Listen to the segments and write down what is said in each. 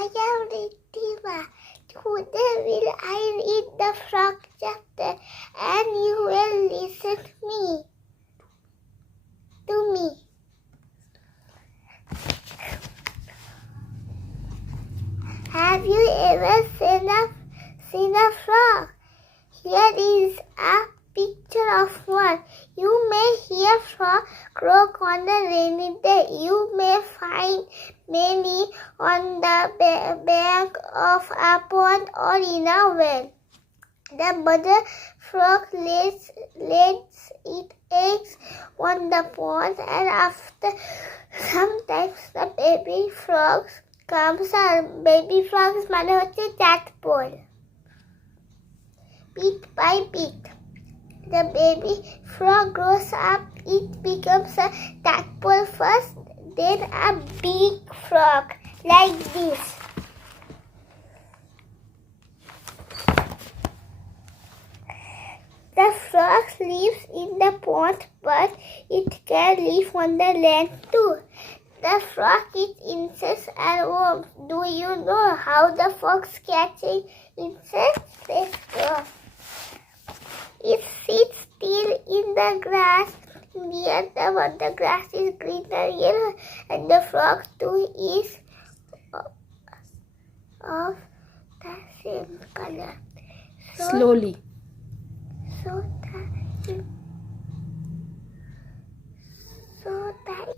I am Riddhi. Today will I read the frog chapter and you will listen to me. Have you ever seen a frog? Here is a picture of one. You may hear frog croak on a rainy day. You may find many on the bank of a pond or in a well. The mother frog lays its eggs on the pond, and after sometimes the baby frogs comes. Baby frogs মানে হচ্ছে tadpole. Bit by bit, the baby frog grows up. It becomes a tadpole first, then a big frog like this. The frog lives in the pond, but it can live on the land too. The frog eats insects and worms. Do you know how the fox catches insects? Let's go. It sits still in the grass near the grass is green and yellow, and the frog too is of the same color. Slowly. So that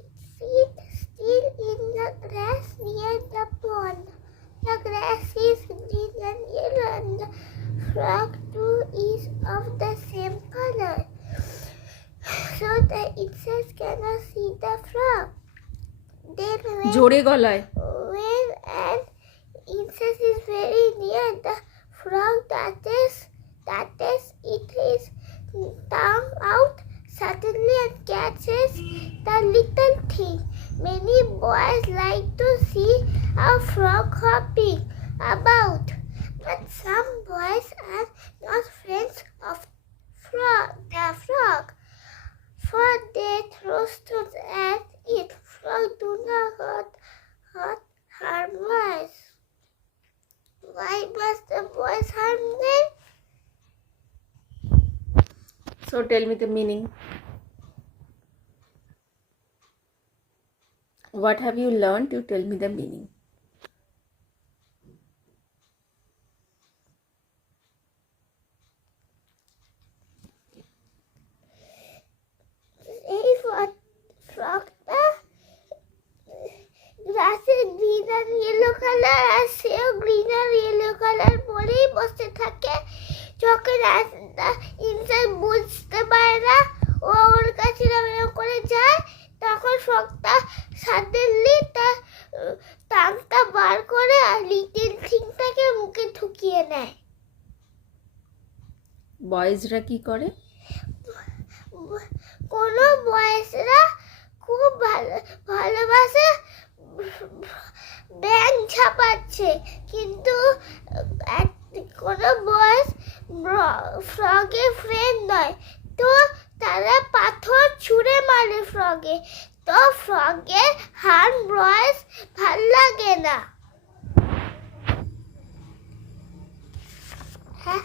it sits still in the grass near the pond. The grass is green and yellow, and the frog too is of the same color. So the insects cannot see the frog. Then জোরে গলায় when an insect is very near, the frog touches its tongue out suddenly and catches the little thing. Many boys like to see a frog hopping about, but some boys are not friends of the frog, for they throw stones at it. Frog do not harm boys. Why must the boys harm them? So tell me the meaning. What have you learned? You tell me the meaning. এই ফ্রগটা গ্রাসে গ্রিন আর yellow colour, আর সেও গ্রিন আর yellow colour পরেই বসে থাকে। যখন ইনসেক্ট বুঝতে পারে না ও ওর কাছে এরকম করে যায়, তখন ফ্রগটা সাডেনলি তার টাংটা বার করে আর লিটিল থিংটাকে মুখে ঢুকিয়ে নেয়। বয়েজরা কি করে? কোনো বয়েসরা খুব ভালোবাসে ব্যাং ছাপাচ্ছে, কিন্তু কোনো বয়েস ফ্রগের ফ্রেন্ড নয়, তো তারা পাথর ছুঁড়ে মারে ফ্রগে। তো ফ্রগের হার্ম বয়েস ভাল লাগে না। হ্যাঁ,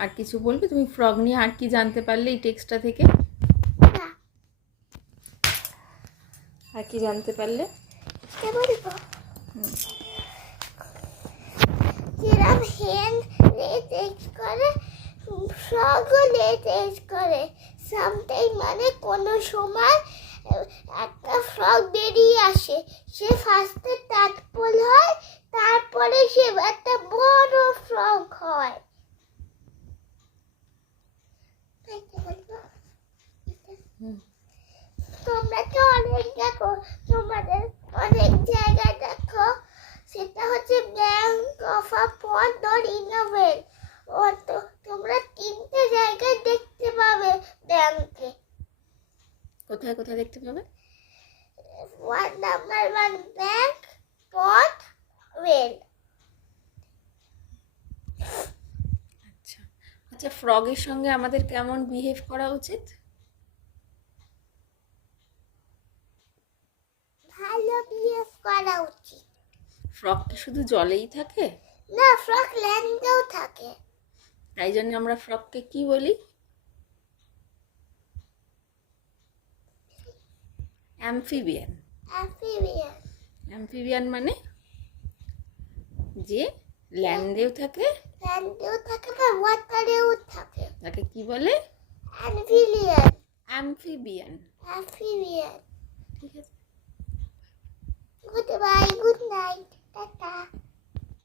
আর কিছু বলবে তুমি ফ্রগ নিয়ে? আর কি জানতে পারলে এই টেক্সটটা থেকে? না আর কি জানতে পারলে? বলবো যেরকম হেন লেট এজ করে, ফ্রগও লেট এজ করে। সামটাইম মানে কোনো সময় একটা ফ্রগ বেরিয়ে আসে, সে ফার্স্টে ট্যাডপোল হয়, তারপরে সে একটা বড় ফ্রগ হয়। তোমরা তো অনেক দেখো, তোমাদের অনেক জায়গায় দেখো, সেটা হচ্ছে bank of a pond or in a well. তোমরা তিনটে জায়গায় দেখতে পাবে ব্যাংকে। কোথায় কোথায় দেখতে পাবে? নাম্বার 1 ব্যাংক, পন্ড, ওয়েল। আচ্ছা আচ্ছা, ফ্রগের সঙ্গে আমাদের কেমন বিহেভ করা উচিত? ভালো বিহেভ করা উচিত। ফ্রগ কি শুধু জলেই থাকে? না, ফ্রক ল্যান্ডেও থাকে। তাই জন্য আমরা ফ্রগকে কি বলি? অ্যাম্ফিবিয়ান। অ্যাম্ফিবিয়ান। অ্যাম্ফিবিয়ান মানে যে ল্যান্ডেও থাকে, ল্যান্ডেও থাকে বা ওয়াটারেও থাকে। তাকে কি বলে? অ্যাম্ফিবিয়ান। অ্যাম্ফিবিয়ান। অ্যাম্ফিবিয়ান। ঠিক আছে। Good bye, good night, tata.